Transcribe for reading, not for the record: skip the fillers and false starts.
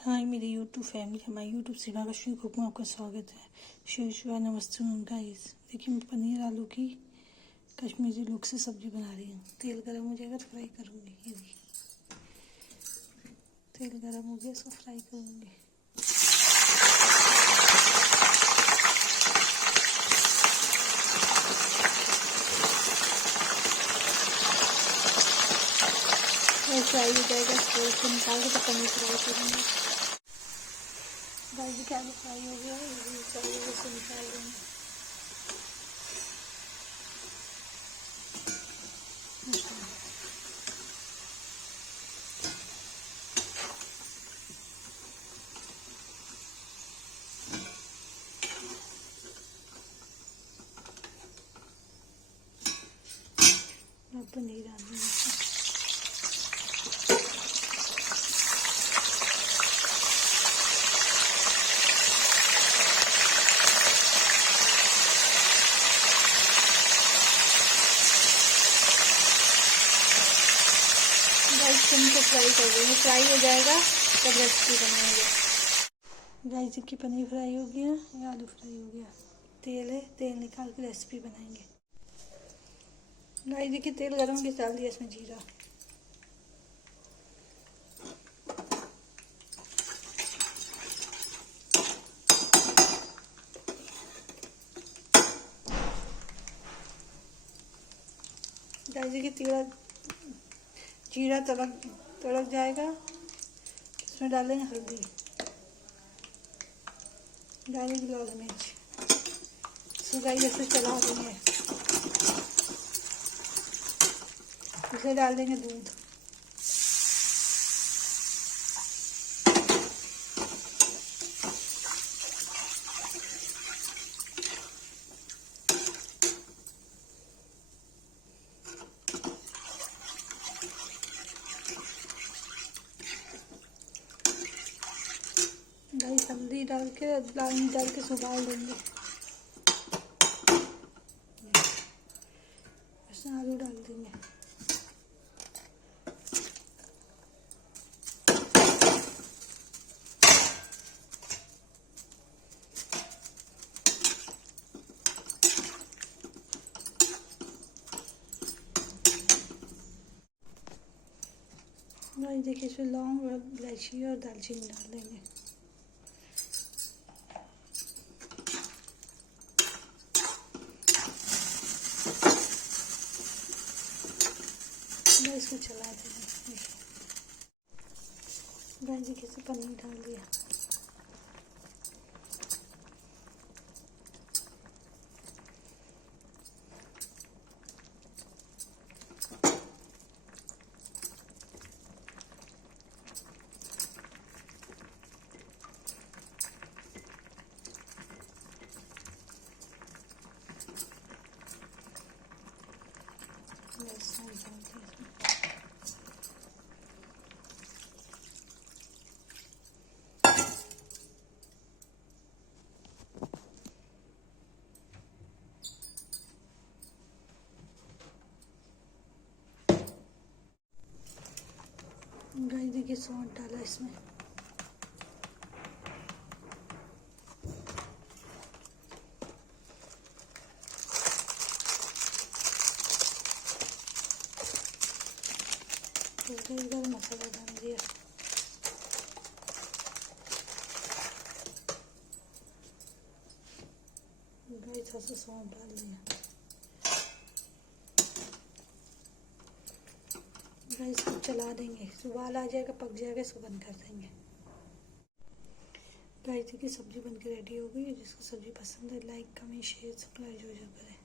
हाय मेरी YouTube family, हमारी YouTube सीमा Kashmir cook में आपका स्वागत है। शिव नमस्ते गाइस। देखिए मैं पनीर आलू की कश्मीरी लुक से सब्जी बना रही हूँ। तेल गरम हो जाएगा तो फ्राई करूँगी। ये देखिए तेल गरम हो गया, इसको फ्राई करूँगी। फ्राई हो जाएगा, इसको निकाल के तो पनीर फ्राई करूँगी। गाइस देखिए आलू फ्राई हो गया, ये फ्राई हो गया, इसको निकाल देंगे। पनीर डाल देंगे। चिकन को फ्राई कर देंगे, फ्राई हो जाएगा तब रेसिपी बनाएंगे। गाइस देखिए पनीर फ्राई हो गया, ये आलू फ्राई हो गया। तेल है, तेल निकाल के रेसिपी बनाएंगे। गाइस देखिए तेल गरम के डाल दिया, इसमें जीरा, गाइस देखिए जीरा तड़क जाएगा, इसमें डालेंगे हल्दी, डालेंगे लाल मिर्च, इसको गाइस ऐसे चला देंगे। इसे डाल देंगे दूध, गाइस हल्दी डाल के लाल मिर्च डाल के उबाल देंगे। इसमें आलू डाल देंगे। गाइस देखिए इसमें लौंग और इलायची और दालचीनी डाल देंगे। इसको चला देंगे। गाइस देखिए इसे पनीर डाल दिया। गाइस देखिए सौंठ डाला इसमें, गरम मसाला डाल दिया। गाइस थोड़ा सा सौंठ डाल दिया। गाइस को चला देंगे, उबाल आ जाएगा, पक जाएगा, इसको बंद कर देंगे। गाइस देखिए सब्जी बनकर रेडी हो गई है। जिसको सब्जी पसंद है लाइक कमेंट शेयर सब्सक्राइब जरूर करें।